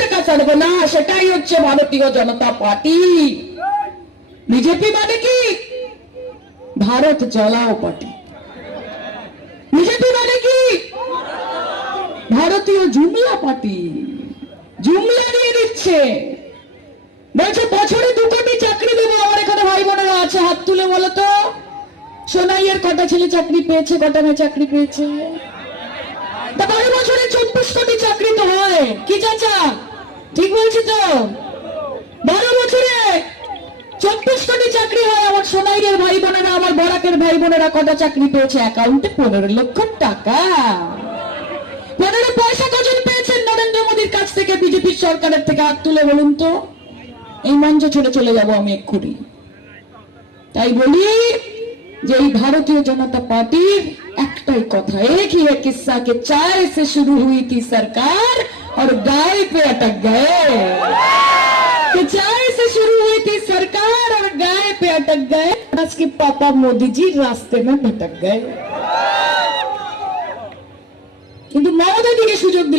টাকা ছাড়বো না, সেটাই হচ্ছে ভারতীয় জনতা পার্টি। বিজেপি মানে কি? ভারত জ্বালাও পার্টি। বিজেপি মানে কি? ভারতীয় জুমলা পার্টি। জুমলা নিয়ে নিচ্ছে, বলছে বছরে 2 কোটি চাকরি দেবো। আমার এখানে ভাই বোনেরা আছে, হাত তুলে বলো তো, সোনাইয়ের কটা ছেলে চাকরি পেয়েছে, কটা মেয়ে চাকরি পেয়েছে? তা 12 বছরে 24 কোটি চাকরি তো হয় কি চাচা? ঠিক বলছি তো? 12 বছরে 24 কোটি চাকরি হয়। আমার সোনাইয়ের ভাই বোনেরা, আমার বরাকের ভাই বোনেরা কটা চাকরি পেয়েছে? অ্যাকাউন্টে 15 লক্ষ টাকা। 15 পয়সা কজন পেয়েছেন নরেন্দ্র মোদীর কাছ থেকে, বিজেপির সরকারের থেকে? হাত তুলে বলুন তো। এই মঞ্চ ছেড়ে চলে যাব আমি এক্ষুনি। তাই বলি যে এই ভারতীয় জনতা পার্টির একটাই কথা, एक ही है किस्सा के चाय से शुरू हुई थी सरकार और गाय पे अटक गए। कि चाय से शुरू हुई थी सरकार और गाय पे अटक गए। आज के पापा मोदी जी रास्ते में भटक गए। কিন্তু মমতা দিকে সুযোগ দিল।